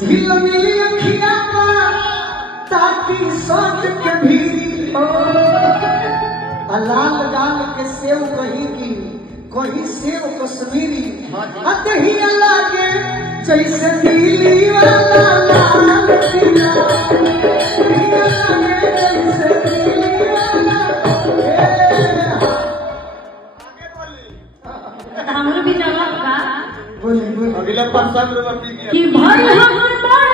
झिलमिलिया खियावा ताकि सोच के भी लाल गाल के सेव कहीं की कोई सेव कश्मीरी अतहिया लागे जैसे दिल्ली वाला लाल किला लागे जैसे दिल्ली वाला हमरो भी जवाब बा बोले अगला 5 साल में कि भाई हम बढ़